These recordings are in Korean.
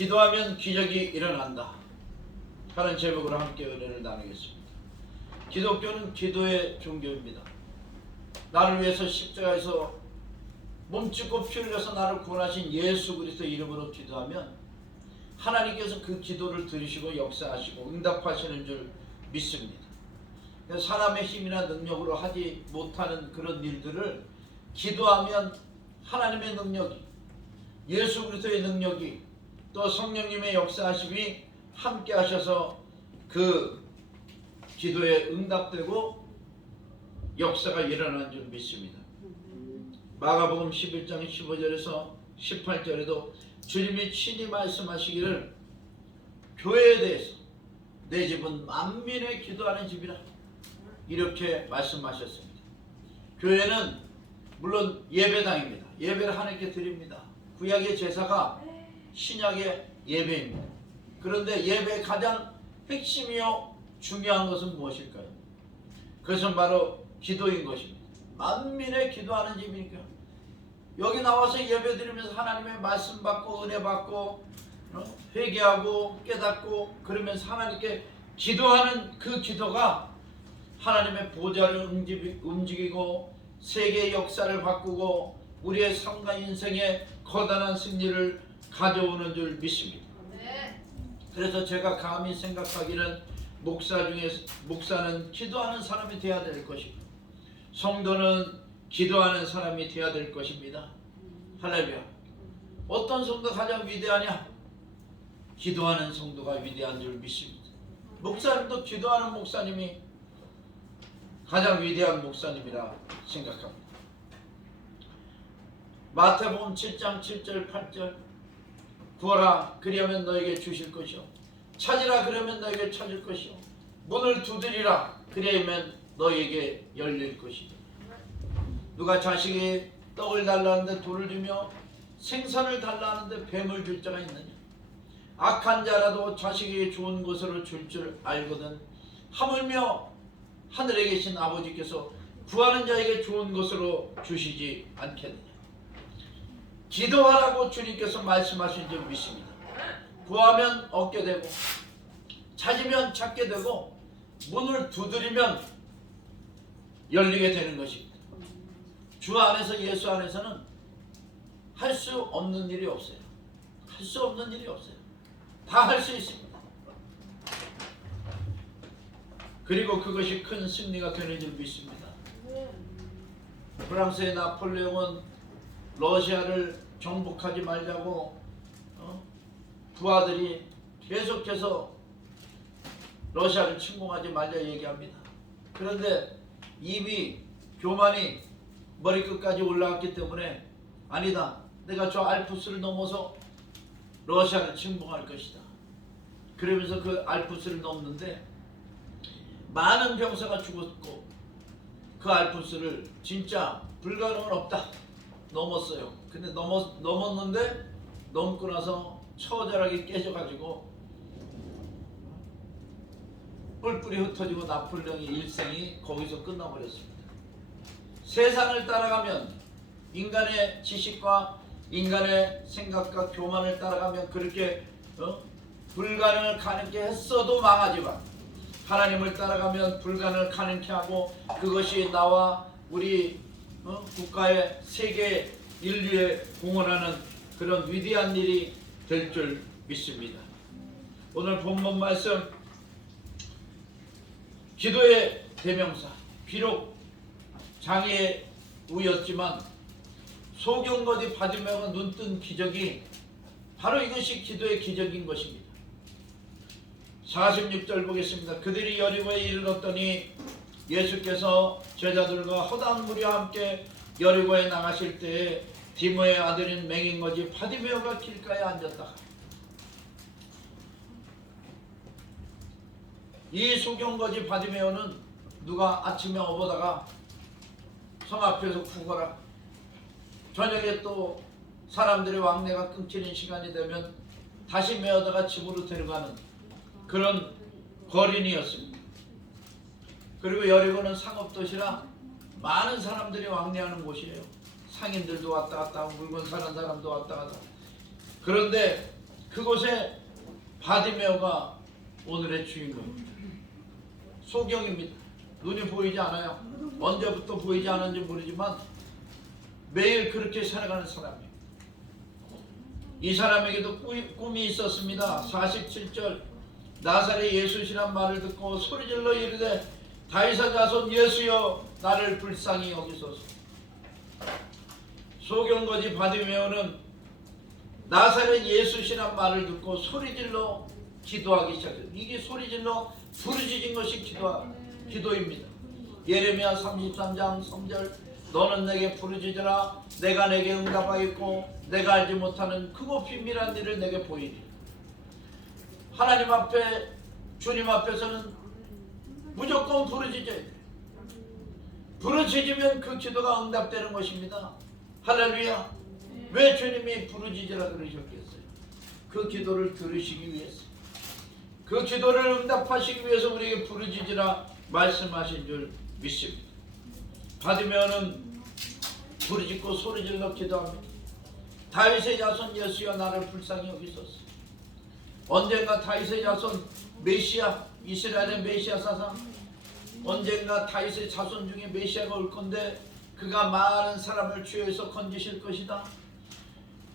기도하면 기적이 일어난다 하는 제목으로 함께 은혜를 나누겠습니다. 기독교는 기도의 종교입니다. 나를 위해서 십자가에서 몸짓고 피 흘려서 나를 구원하신 예수 그리스도 이름으로 기도하면 하나님께서 그 기도를 들으시고 역사하시고 응답하시는 줄 믿습니다. 사람의 힘이나 능력으로 하지 못하는 그런 일들을 기도하면 하나님의 능력이, 예수 그리스도의 능력이, 또 성령님의 역사하심이 함께 하셔서 그 기도에 응답되고 역사가 일어나는 줄 믿습니다. 마가복음 11장 15절에서 18절에도 주님이 친히 말씀하시기를 교회에 대해서 내 집은 만민의 기도하는 집이라 이렇게 말씀하셨습니다. 교회는 물론 예배당입니다. 예배를 하나님께 드립니다. 구약의 제사가 신약의 예배입니다. 그런데 예배의 가장 핵심이요 중요한 것은 무엇일까요? 그것은 바로 기도인 것입니다. 만민의 기도하는 집이니까 여기 나와서 예배 드리면서 하나님의 말씀 받고 은혜 받고 회개하고 깨닫고 그러면서 하나님께 기도하는 그 기도가 하나님의 보좌를 움직이고 세계의 역사를 바꾸고 우리의 삶과 인생에 거대한 승리를 가져오는 줄 믿습니다. 그래서 제가 감히 생각하기는 목사는 기도하는 사람이 되어야 될 것이고 성도는 기도하는 사람이 되어야 될 것입니다. 할렐루야. 어떤 성도가 가장 위대하냐? 기도하는 성도가 위대한 줄 믿습니다. 목사님도 기도하는 목사님이 가장 위대한 목사님이라 생각합니다. 마태복음 7장 7절 8절 구하라 그리하면 너에게 주실 것이요 찾으라 그러면 너에게 찾을 것이요 문을 두드리라 그리하면 너에게 열릴 것이다. 누가 자식이 떡을 달라는데 돌을 주며 생선을 달라는데 뱀을 줄 자가 있느냐? 악한 자라도 자식에게 좋은 것으로 줄 줄 알거든 하물며 하늘에 계신 아버지께서 구하는 자에게 좋은 것으로 주시지 않겠느냐? 기도하라고 주님께서 말씀하신 줄 믿습니다. 구하면 얻게 되고 찾으면 찾게 되고 문을 두드리면 열리게 되는 것입니다. 주 안에서 예수 안에서는 할 수 없는 일이 없어요. 할 수 없는 일이 없어요. 다 할 수 있습니다. 그리고 그것이 큰 승리가 되는 줄 믿습니다. 프랑스의 나폴레옹은 러시아를 정복하지 말자고 부하들이 계속해서 러시아를 침공하지 말자 얘기합니다. 그런데 입이 교만이 머리끝까지 올라왔기 때문에 아니다. 내가 저 알프스를 넘어서 러시아를 침공할 것이다. 그러면서 그 알프스를 넘는데 많은 병사가 죽었고 그 알프스를 진짜 불가능은 없다. 넘었어요. 근데 넘었는데 넘고 나서 처절하게 깨져가지고 뿔뿔이 흩어지고 나폴레옹의 일생이 거기서 끝나버렸습니다. 세상을 따라가면 인간의 지식과 인간의 생각과 교만을 따라가면 그렇게 불가능을 가능케 했어도 망하지만 하나님을 따라가면 불가능을 가능케 하고 그것이 나와 우리 국가의 세계 인류에 공헌하는 그런 위대한 일이 될 줄 믿습니다. 오늘 본문 말씀 기도의 대명사 비록 장애의 우였지만 소경거지 바디메오가 눈뜬 기적이 바로 이것이 기도의 기적인 것입니다. 46절 보겠습니다. 그들이 여리고에 이르렀더니 예수께서 제자들과 허다한 무리와 함께 여리고에 나가실 때에 디모의 아들인 맹인거지 바디메오가 길가에 앉았다. 이 소경거지 바디메오는 누가 아침에 업어다가 성 앞에서 구거라 저녁에 또 사람들의 왕래가 끊기는 시간이 되면 다시 메어다가 집으로 데려가는 그런 거린이었습니다. 그리고 여리고는 상업도시라 많은 사람들이 왕래하는 곳이에요. 상인들도 왔다 갔다 하고 물건 사는 사람도 왔다 갔다 하고. 그런데 그곳에 바디메오가 오늘의 주인공입니다. 소경입니다. 눈이 보이지 않아요. 언제부터 보이지 않은지 모르지만 매일 그렇게 살아가는 사람이에요. 이 사람에게도 꿈이 있었습니다. 47절 나사렛 예수시란 말을 듣고 소리질러 이르되 다윗의 자손 예수여 나를 불쌍히 여기소서. 소경거지 바디메오는 나사렛 예수시란 말을 듣고 소리질러 기도하기 시작해요. 이게 소리질러 부르짖은 것이 기도입니다. 예레미야 33장 3절 너는 내게 부르짖으라 내가 내게 응답하겠고 내가 알지 못하는 크고 비밀한 일을 내게 보이리. 하나님 앞에 주님 앞에서는 무조건 부르짖어야 돼요. 부르짖으면 그 기도가 응답되는 것입니다. 할렐루야. 왜 주님이 부르짖으라 그러셨겠어요? 그 기도를 들으시기 위해서, 그 기도를 응답하시기 위해서 우리에게 부르짖으라 말씀하신 줄 믿습니다. 바디메오는 부르짖고 소리질러 기도합니다. 다윗의 자손 예수여 나를 불쌍히 여기소서. 언젠가 다윗의 자손 메시아, 이스라엘의 메시아 사상, 언젠가 다윗의 자손 중에 메시아가 올 건데 그가 많은 사람을 죄에서 건지실 것이다.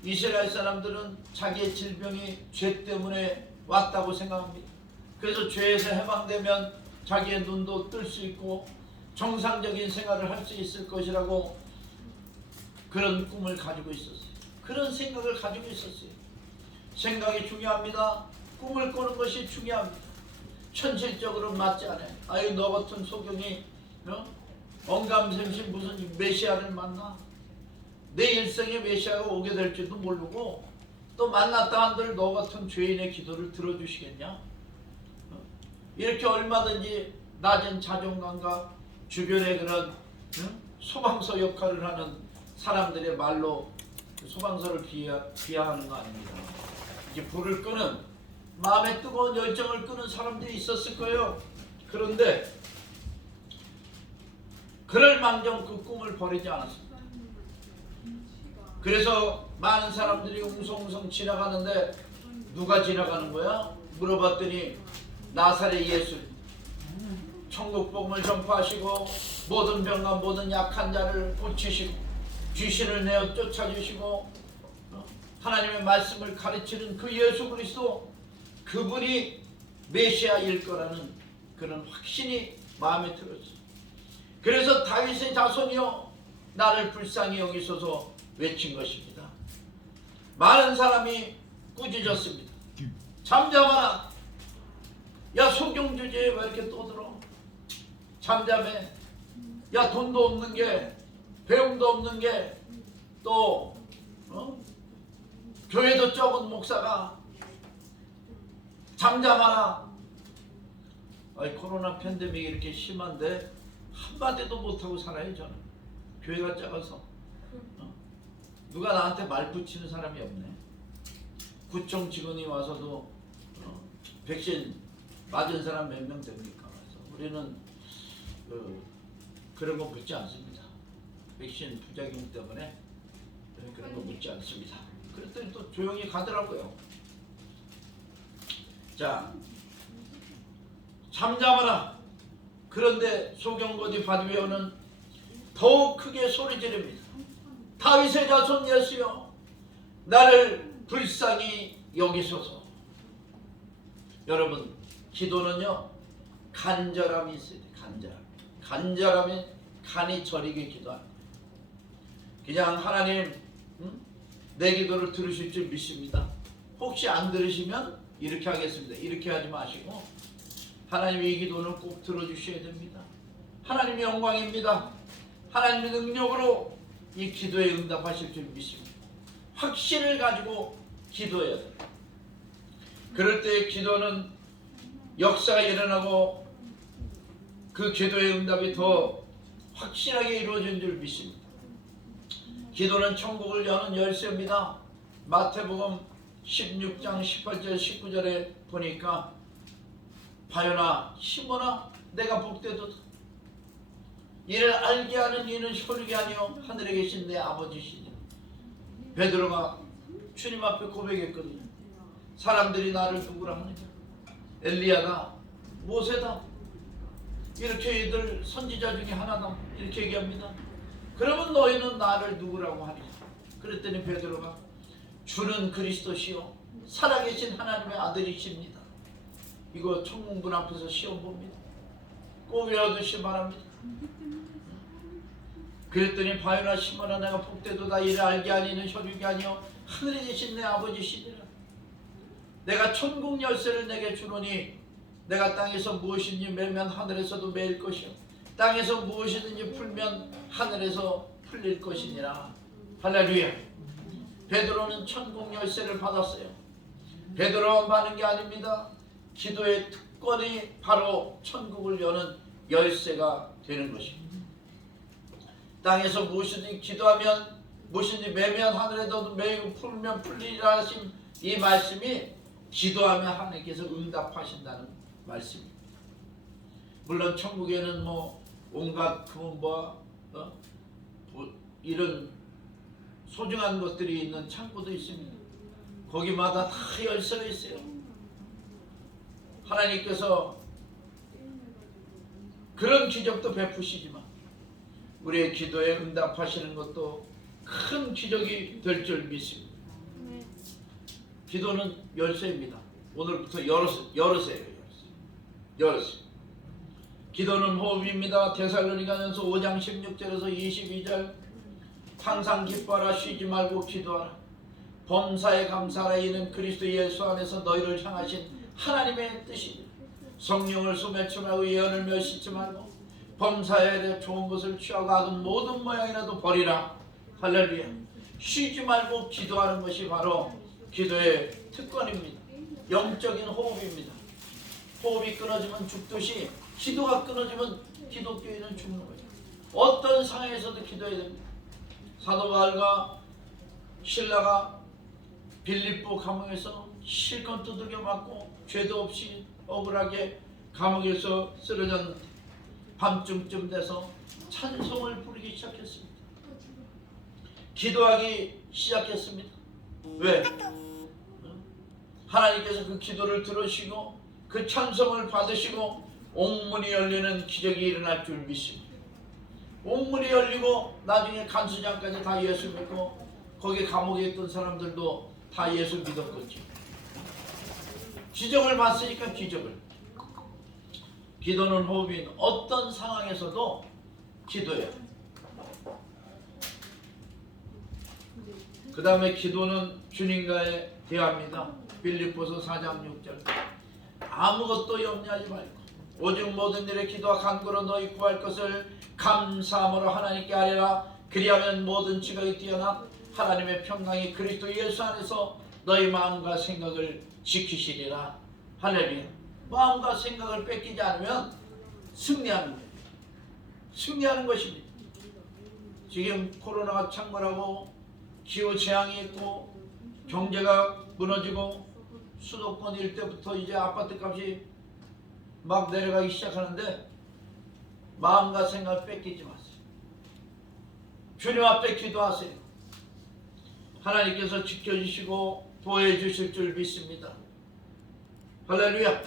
이스라엘 사람들은 자기의 질병이 죄 때문에 왔다고 생각합니다. 그래서 죄에서 해방되면 자기의 눈도 뜰 수 있고 정상적인 생활을 할 수 있을 것이라고 그런 꿈을 가지고 있었어요. 그런 생각을 가지고 있었어요. 생각이 중요합니다. 꿈을 꾸는 것이 중요합니다. 현실적으로 맞지 않아요. 아유 너 같은 소경이 언감생심 무슨 메시아를 만나? 내 일생에 메시아가 오게 될지도 모르고 또 만났다 한들 너 같은 죄인의 기도를 들어주시겠냐? 이렇게 얼마든지 낮은 자존감과 주변의 그런 소방서 역할을 하는 사람들의 말로 소방서를 비하하는 거 아닙니다. 이제 불을 끄는 마음에 뜨거운 열정을 끄는 사람들이 있었을 거예요. 그런데 그럴 망정 그 꿈을 버리지 않았습니다. 그래서 많은 사람들이 웅성웅성 지나가는데 누가 지나가는 거야? 물어봤더니 나사렛 예수, 천국 복음을 전파하시고 모든 병과 모든 약한 자를 고치시고 귀신을 내어 쫓아주시고 하나님의 말씀을 가르치는 그 예수 그리스도, 그분이 메시아일 거라는 그런 확신이 마음에 들었어요. 그래서 다윗의 자손이여 나를 불쌍히 여기소서 외친 것입니다. 많은 사람이 꾸짖었습니다. 잠잠하라. 야 소경 주제에 왜 이렇게 떠들어? 잠잠해. 야 돈도 없는 게, 배움도 없는 게, 또 교회도 적은 목사가 잠잠하라. 아이 코로나 팬데믹이 이렇게 심한데 한마디도 못하고 살아요. 저는 교회가 작아서 누가 나한테 말 붙이는 사람이 없네. 구청 직원이 와서도 백신 맞은 사람 몇 명 됩니까? 그래서 우리는 그런 거 묻지 않습니다. 백신 부작용 때문에 그런 거 묻지 않습니다. 그랬더니 또 조용히 가더라고요. 자, 잠잠하라. 그런데 소경거지 바디메오는 더욱 크게 소리 지릅니다. 다윗의 자손 예수여 나를 불쌍히 여기소서. 여러분 기도는요 간절함이 있어야 돼요. 간절함이 간이 저리게 기도합니다. 그냥 하나님 내 기도를 들으실 줄 믿습니다. 혹시 안 들으시면 이렇게 하겠습니다. 이렇게 하지 마시고 하나님의 이 기도는 꼭 들어주셔야 됩니다. 하나님의 영광입니다. 하나님의 능력으로 이 기도에 응답하실 줄 믿습니다. 확신을 가지고 기도해야 됩니다. 그럴 때 기도는 역사가 일어나고 그 기도의 응답이 더 확실하게 이루어진 줄 믿습니다. 기도는 천국을 여는 열쇠입니다. 마태복음 16장 18절 19절에 보니까 바요나 시몬아 내가 복되도다. 이를 알게 하는 이는 혈육이 아니요 하늘에 계신 내 아버지시니. 베드로가 주님 앞에 고백했거든요. 사람들이 나를 누구라 하느냐? 엘리야다, 모세다, 이렇게 이들 선지자 중에 하나다, 이렇게 얘기합니다. 그러면 너희는 나를 누구라고 하느냐? 그랬더니 베드로가 주는 그리스도시요 살아계신 하나님의 아들이십니다. 이거 천문분 앞에서 시험 봅니다. 꼭 외워두시기 바랍니다. 그랬더니 바요나 시몬아, 내가 복되도다. 이를 알게 아니는 혈육이 아니요 하늘에 계신 내 아버지시니라. 내가 천국 열쇠를 내게 주노니 내가 땅에서 무엇이든지 매면 하늘에서도 매일 것이요 땅에서 무엇이든지 풀면 하늘에서 풀릴 것이니라. 할렐루야. 베드로는 천국 열쇠를 받았어요. 베드로만 받는 게 아닙니다. 기도의 특권이 바로 천국을 여는 열쇠가 되는 것입니다. 땅에서 무엇이든지 기도하면, 무엇이든지 매면 하늘에도 매이고 풀면 풀리리라 하신 이 말씀이 기도하면 하나님께서 응답하신다는 말씀입니다. 물론 천국에는 온갖 이런 소중한 것들이 있는 창고도 있습니다. 거기마다 다 열쇠가 있어요. 하나님께서 그런 기적도 베푸시지만 우리의 기도에 응답하시는 것도 큰 기적이 될 줄 믿습니다. 기도는 열쇠입니다. 오늘부터 열으세요. 기도는 호흡입니다. 데살로니가전서 5장 16절에서 22절 항상 기뻐하라, 쉬지 말고 기도하라. 범사에 감사하라. 이는 그리스도 예수 안에서 너희를 향하신 하나님의 뜻이니 성령을 소매치 말고 예언을 멸시치 말고 범사에 좋은 것을 취하고 악은 모든 모양이라도 버리라. 할렐루야. 쉬지 말고 기도하는 것이 바로 기도의 특권입니다. 영적인 호흡입니다. 호흡이 끊어지면 죽듯이 기도가 끊어지면 기독교인은 죽는 거예요. 어떤 상황에서도 기도해야 됩니다. 사도 바울과 실라가 빌립보 감옥에서 실컷 두들겨 맞고 죄도 없이 억울하게 감옥에서 쓰러졌는데 밤중쯤 돼서 찬송을 부르기 시작했습니다. 기도하기 시작했습니다. 왜? 하나님께서 그 기도를 들으시고 그 찬송을 받으시고 옥문이 열리는 기적이 일어날 줄 믿습니다. 옥문이 열리고 나중에 간수장까지 다 예수 믿고 거기 감옥에 있던 사람들도 다 예수 믿었겠죠. 기적을 봤으니까 기적을. 기도는 호흡인 어떤 상황에서도 기도해요. 그 다음에 기도는 주님과의 대화입니다. 빌립보서 4장 6절 아무것도 염려하지 말고 오직 모든 일에 기도와 간구로 너희 구할 것을 감사함으로 하나님께 아뢰라. 그리하면 모든 지각이 뛰어나 하나님의 평강이 그리스도 예수 안에서 너희 마음과 생각을 지키시리라. 할렐루야. 마음과 생각을 뺏기지 않으면 승리하는 거예요. 승리하는 것입니다. 지금 코로나가 창궐하고 기후재앙이 있고 경제가 무너지고 수도권 일대부터 이제 아파트값이 막 내려가기 시작하는데 마음과 생각을 뺏기지 마세요. 주님 앞에 기도하세요. 하나님께서 지켜주시고 보호해 주실 줄 믿습니다. 할렐루야.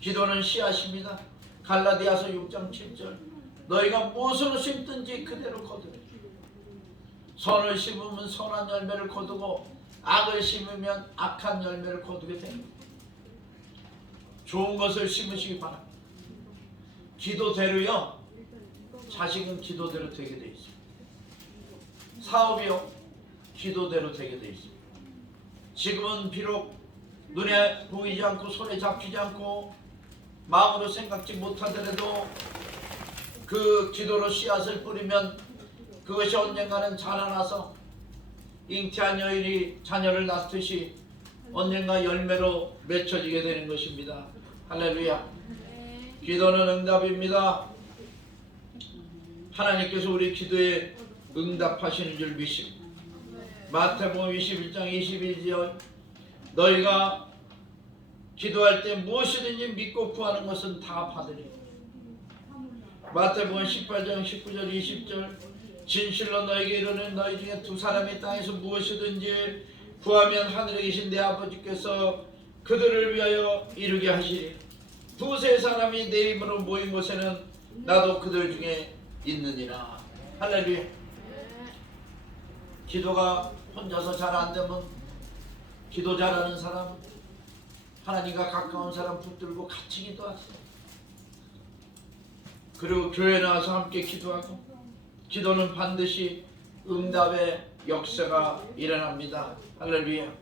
기도는 씨앗입니다. 갈라디아서 6장 7절 너희가 무엇으로 심든지 그대로 거두라. 선을 심으면 선한 열매를 거두고 악을 심으면 악한 열매를 거두게 됩니다. 좋은 것을 심으시기 바랍니다. 기도대로요. 자식은 기도대로 되게 돼 있습니다. 사업이요. 기도대로 되게 돼 있습니다. 지금은 비록 눈에 보이지 않고 손에 잡히지 않고 마음으로 생각지 못하더라도 그 기도로 씨앗을 뿌리면 그것이 언젠가는 자라나서 잉태한 여인이 자녀를 낳듯이 언젠가 열매로 맺혀지게 되는 것입니다. 할렐루야. 기도는 응답입니다. 하나님께서 우리 기도에 응답하시는 줄 믿습니다. 마태복음 21장 21절 너희가 기도할 때 무엇이든지 믿고 구하는 것은 다 받으리. 마태복음 18장 19절 20절 진실로 너희에게 이르는 너희 중에 두 사람이 땅에서 무엇이든지 구하면 하늘에 계신 내 아버지께서 그들을 위하여 이루게 하시리. 두세 사람이 내 이름으로 모인 곳에는 나도 그들 중에 있느니라. 할렐루야. 기도가 혼자서 잘 안 되면 기도 잘하는 사람, 하나님과 가까운 사람 붙들고 같이 기도하세요. 그리고 교회 나와서 함께 기도하고, 기도는 반드시 응답의 역사가 일어납니다. 할렐루야.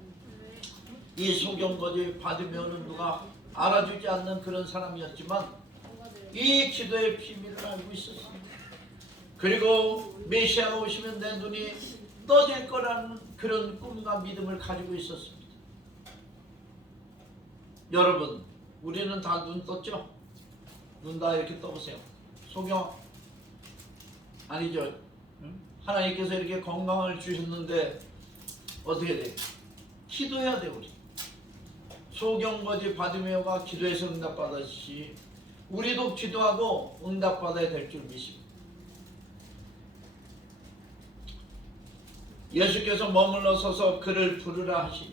이 소경거지 바디메오는 누가 알아주지 않는 그런 사람이었지만 이 기도의 비밀을 알고 있었습니다. 그리고 메시아가 오시면 내 눈이 떠질 거라는 그런 꿈과 믿음을 가지고 있었습니다. 여러분, 우리는 다 눈 떴죠? 눈 다 이렇게 떠보세요. 소경 아니죠? 하나님께서 이렇게 건강을 주셨는데 어떻게 돼요? 기도해야 돼요. 우리 소경거지 바디메오가 기도해서 응답받았지, 우리도 기도하고 응답받아야 될 줄 믿습니다. 예수께서 머물러 서서 그를 부르라 하시.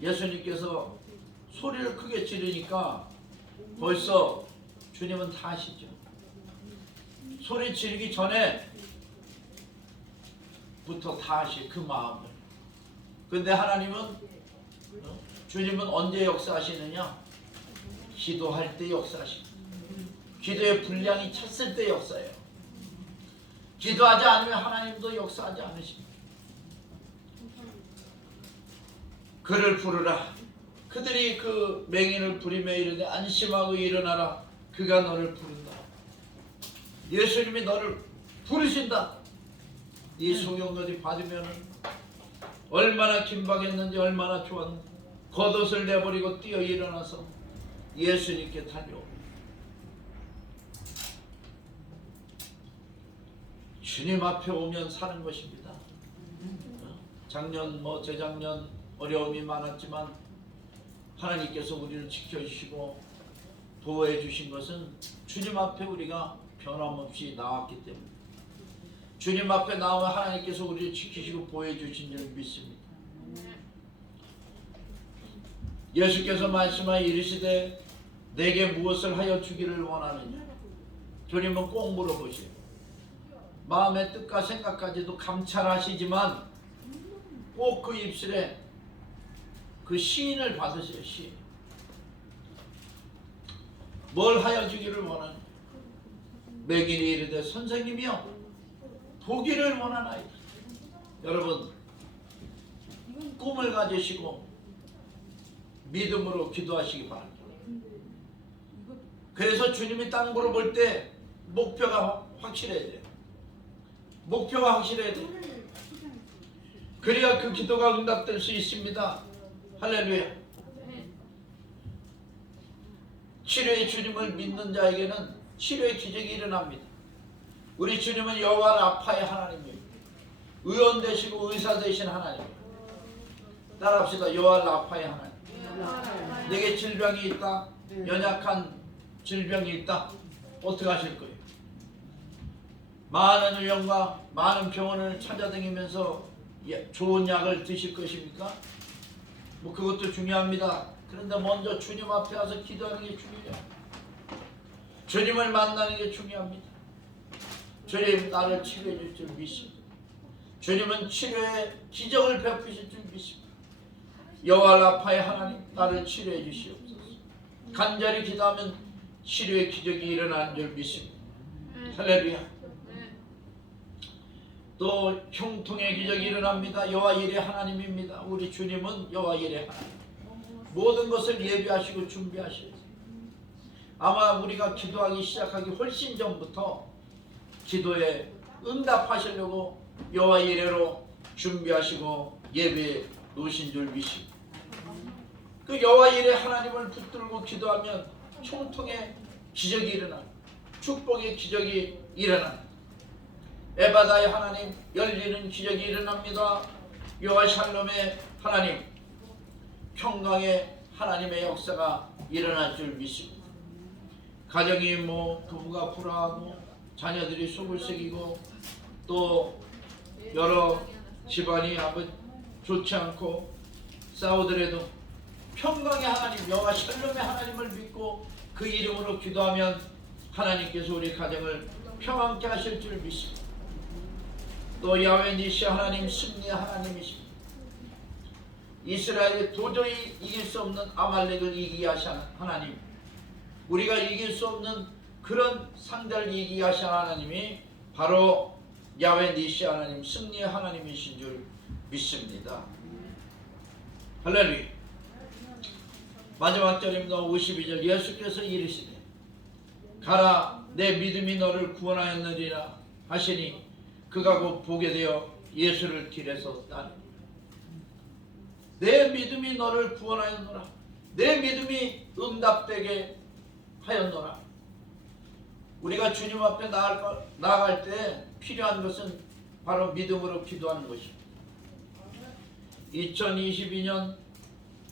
예수님께서 소리를 크게 지르니까 벌써 주님은 다 아시죠. 소리 지르기 전에 부터 다 아시 그 마음을. 근데 하나님은, 주님은 언제 역사하시느냐? 기도할 때 역사하십니다. 기도의 분량이 찼을 때 역사해요. 기도하지 않으면 하나님도 역사하지 않으십니다. 그를 부르라. 그들이 그 맹인을 부리며 이르되 안심하고 일어나라. 그가 너를 부른다. 예수님이 너를 부르신다. 이 소경거지 받으면 얼마나 긴박했는지, 얼마나 좋았는지. 겉옷을 내버리고 뛰어 일어나서 예수님께 달려옵니다. 주님 앞에 오면 사는 것입니다. 작년 재작년 어려움이 많았지만 하나님께서 우리를 지켜주시고 보호해 주신 것은 주님 앞에 우리가 변함없이 나왔기 때문에, 주님 앞에 나오면 하나님께서 우리를 지키시고 보호해 주신 줄 믿습니다. 예수께서 말씀하여 이르시되 내게 무엇을 하여 주기를 원하느냐? 주님은 꼭 물어보세요. 마음의 뜻과 생각까지도 감찰하시지만 꼭 그 입술에 그 시인을 받으세요. 시인. 뭘 하여 주기를 원하느냐? 맹인이 이르되 선생님이여 보기를 원하나이다. 여러분, 꿈을 가지시고 믿음으로 기도하시기 바랍니다. 그래서 주님이 땅 보러 볼 때 목표가 확실해야 돼요. 목표가 확실해야 돼요. 그래야 그 기도가 응답될 수 있습니다. 할렐루야. 치료의 주님을 믿는 자에게는 치료의 기적이 일어납니다. 우리 주님은 여호와 라파의 하나님입니다. 의원 되시고 의사 되신 하나님. 따라합시다. 여호와 라파의 하나님. 내게 질병이 있다, 연약한 질병이 있다, 어떻게 하실 거예요? 많은 의원과 많은 병원을 찾아다니면서 좋은 약을 드실 것입니까? 뭐 그것도 중요합니다. 그런데 먼저 주님 앞에 와서 기도하는 게 중요해요. 주님을 만나는 게 중요합니다. 주님, 나를 치료해 줄 줄 믿습니다. 주님은 치료의 기적을 베푸실 줄 믿습니다. 여호와 라파의 하나님, 나를 치료해 주시옵소서. 간절히 기도하면 치료의 기적이 일어나는 줄 믿습니다. 할렐루야. 또 형통의 기적이 일어납니다. 여호와 일의 하나님입니다. 우리 주님은 여호와 일의 하나님. 모든 것을 예비하시고 준비하셔야죠. 아마 우리가 기도하기 시작하기 훨씬 전부터 기도에 응답하시려고 여호와 이레로 준비하시고 예배해 놓으신 줄 믿습니다. 그 여호와 이레 하나님을 붙들고 기도하면 총통의 기적이 일어나, 축복의 기적이 일어나, 에바다의 하나님 열리는 기적이 일어납니다. 여호와 샬롬의 하나님, 평강의 하나님의 역사가 일어날 줄 믿습니다. 가정이 부부가 불화하고 자녀들이 속을 새기고 또 여러 집안이 좋지 않고 싸우더라도 평강의 하나님 여호와 샬롬의 하나님을 믿고 그 이름으로 기도하면 하나님께서 우리 가정을 평안케 하실 줄 믿습니다. 또 야훼 니시 하나님 승리의 하나님이십니다. 이스라엘이 도저히 이길 수 없는 아말렉을 이기게 하신 하나님, 우리가 이길 수 없는 그런 상대를 이기게 하신 하나님이 바로 야훼 니시 하나님 승리의 하나님이신 줄 믿습니다. 할렐루야. 마지막 절입니다. 52절 예수께서 이르시되 가라 내 믿음이 너를 구원하였느니라 하시니 그가 곧 보게 되어 예수를 길에서 따르니 내 믿음이 너를 구원하였노라. 내 믿음이 응답되게 하였노라. 우리가 주님 앞에 나아갈 때 필요한 것은 바로 믿음으로 기도하는 것입니다. 2022년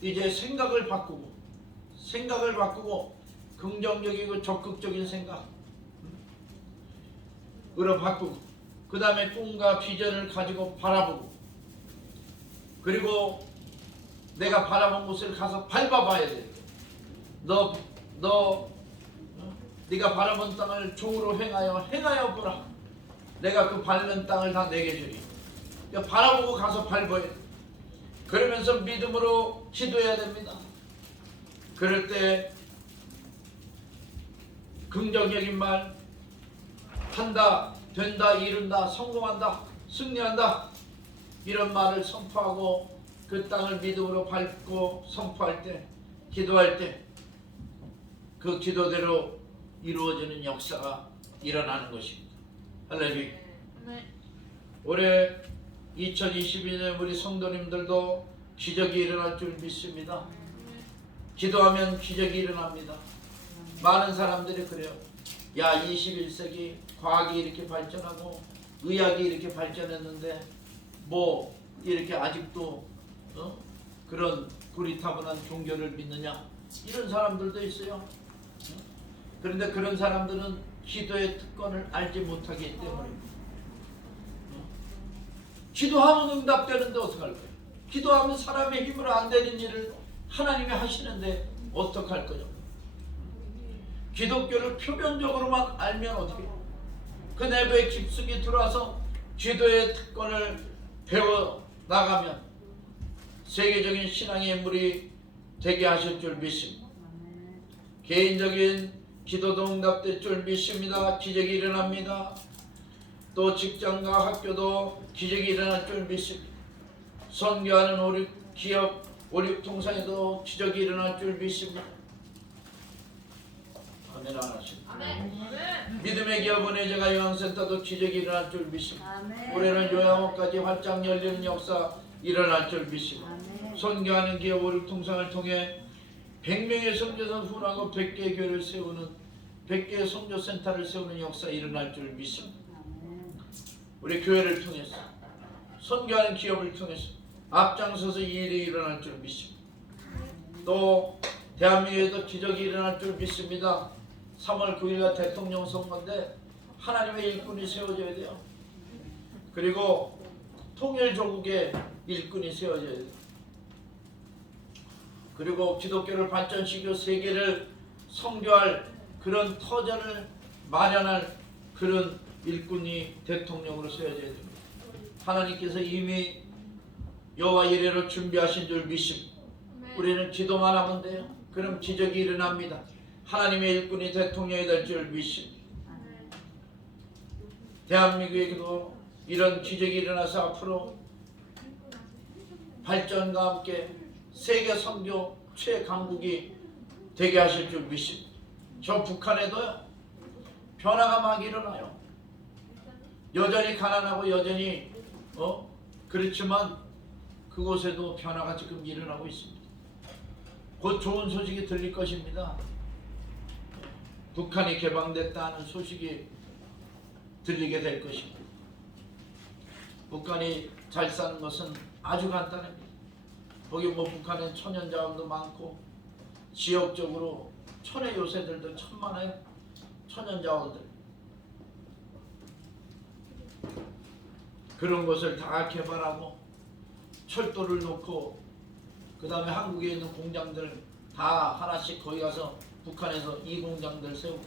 이제 생각을 바꾸고 긍정적이고 적극적인 생각으로 바꾸고 그 다음에 꿈과 비전을 가지고 바라보고 그리고 내가 바라본 곳을 가서 밟아봐야 돼. 네가 바라본 땅을 종으로 행하여 보라. 내가 그 밟는 땅을 다 내게 주리. 그러니까 바라보고 가서 밟아야 돼. 그러면서 믿음으로 기도해야 됩니다. 그럴 때 긍정적인 말, 한다, 된다, 이룬다, 성공한다, 승리한다 이런 말을 선포하고 그 땅을 믿음으로 밟고 선포할 때, 기도할 때 그 기도대로 이루어지는 역사가 일어나는 것입니다. 할렐루야. 올해 2022년 우리 성도님들도 기적이 일어날 줄 믿습니다. 기도하면 기적이 일어납니다. 많은 사람들이 그래요. 야, 21세기 과학이 이렇게 발전하고 의학이 이렇게 발전했는데 뭐 이렇게 아직도 그런 고리타분한 종교를 믿느냐, 이런 사람들도 있어요. 그런데 그런 사람들은 기도의 특권을 알지 못하기 때문입니다. 기도하면 응답되는데 어떡할 거예요? 기도하면 사람의 힘으로 안 되는 일을 하나님이 하시는데 어떡할 거죠? 기독교를 표면적으로만 알면 어떻게 해요? 그 내부에 깊숙이 들어와서 기도의 특권을 배워 나가면 세계적인 신앙의 인물이 되게 하실 줄 믿습니다. 개인적인 기도도 응답될 줄 믿습니다. 기적이 일어납니다. 또 직장과 학교도 기적이 일어날 줄 믿습니다. 선교하는 기업, 오륙통상에도 기적이 일어날 줄 믿습니다. 아멘 안 하십니까? 믿음의 기업 은혜제가 요양센터도 기적이 일어날 줄 믿습니다. 올해는 요양원까지 활짝 열리는 역사 일어날 줄 믿습니다. 선교하는 기업 오륙통상을 통해 100명의 선교사 훈하고 100개의 교회를 세우는 100개의 선교센터를 세우는 역사 일어날 줄 믿습니다. 우리 교회를 통해서 선교하는 기업을 통해서 앞장서서 이 일이 일어날 줄 믿습니다. 또 대한민국에도 기적이 일어날 줄 믿습니다. 3월 9일날 대통령 선거인데 하나님의 일꾼이 세워져야 돼요. 그리고 통일조국의 일꾼이 세워져야 돼요. 그리고 기독교를 발전시키고 세계를 선교할 그런 터전을 마련할 그런 일꾼이 대통령으로 세워져야 됩니다. 하나님께서 이미 여호와 이레로 준비하신 줄 믿습니다. 우리는 기도만 하면 돼요. 그럼 기적이 일어납니다. 하나님의 일꾼이 대통령이 될 줄 믿습니다. 대한민국에도 이런 기적이 일어나서 앞으로 발전과 함께 세계 선교 최강국이 되게 하실 줄 믿습니다. 저 북한에도요, 변화가 막 일어나요. 여전히 가난하고 여전히 그렇지만 그곳에도 변화가 지금 일어나고 있습니다. 곧 좋은 소식이 들릴 것입니다. 북한이 개방됐다는 소식이 들리게 될 것입니다. 북한이 잘 사는 것은 아주 간단합니다. 거기 북한엔 천연자원도 많고 지역적으로 천혜 요새들도 참 많아요. 천연자원들. 그런 것을 다 개발하고 철도를 놓고 그 다음에 한국에 있는 공장들 다 하나씩 거기 가서 북한에서 이 공장들 세우고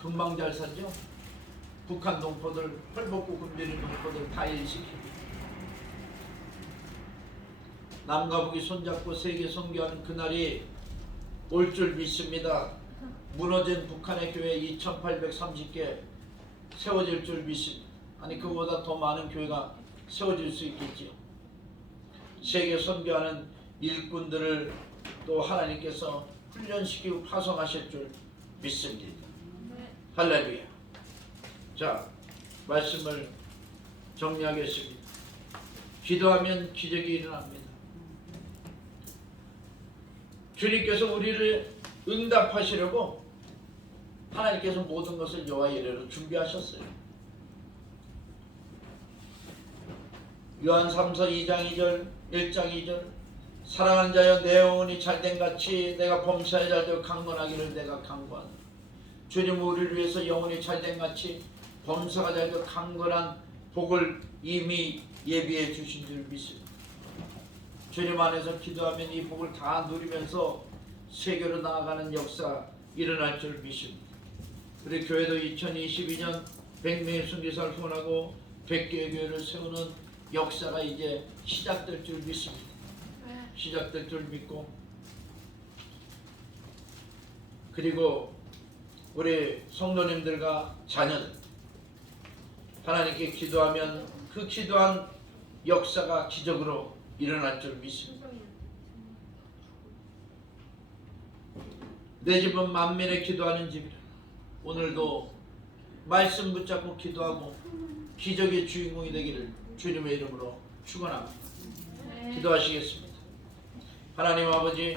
금방 잘 살죠. 북한 동포들 헐벗고 굶주린 동포들 다 일시키고 남과 북이 손잡고 세계 선교하는 그날이 올 줄 믿습니다. 무너진 북한의 교회 2830개 세워질 줄 믿습니다. 아니 그보다 더 많은 교회가 세워질 수 있겠지요. 세계 선교하는 일꾼들을 또 하나님께서 훈련시키고 파송하실 줄 믿습니다. 할렐루야. 자, 말씀을 정리하겠습니다. 기도하면 기적이 일어납니다. 주님께서 우리를 응답하시려고 하나님께서 모든 것을 여호와 이레로 준비하셨어요. 요한 3서 2장 2절 1장 2절 사랑하는 자여 내 영혼이 잘된 같이 내가 범사에 잘되어 강건하기를 내가 강구하노라. 주님 우리를 위해서 영혼이 잘된 같이 범사가 잘되어 강건한 복을 이미 예비해 주신 줄 믿습니다. 주님 안에서 기도하면 이 복을 다 누리면서 세계로 나아가는 역사 일어날 줄 믿습니다. 우리 교회도 2022년 100명의 선교사를 후원하고 100개의 교회를 세우는 역사가 이제 시작될 줄 믿습니다. 시작될 줄 믿고 그리고 우리 성도님들과 자녀들 하나님께 기도하면 그 기도한 역사가 기적으로 일어날 줄 믿습니다. 내 집은 만민의 기도하는 집이라. 오늘도 말씀 붙잡고 기도하고 기적의 주인공이 되기를 주님의 이름으로 축원합니다. 기도하시겠습니다. 하나님 아버지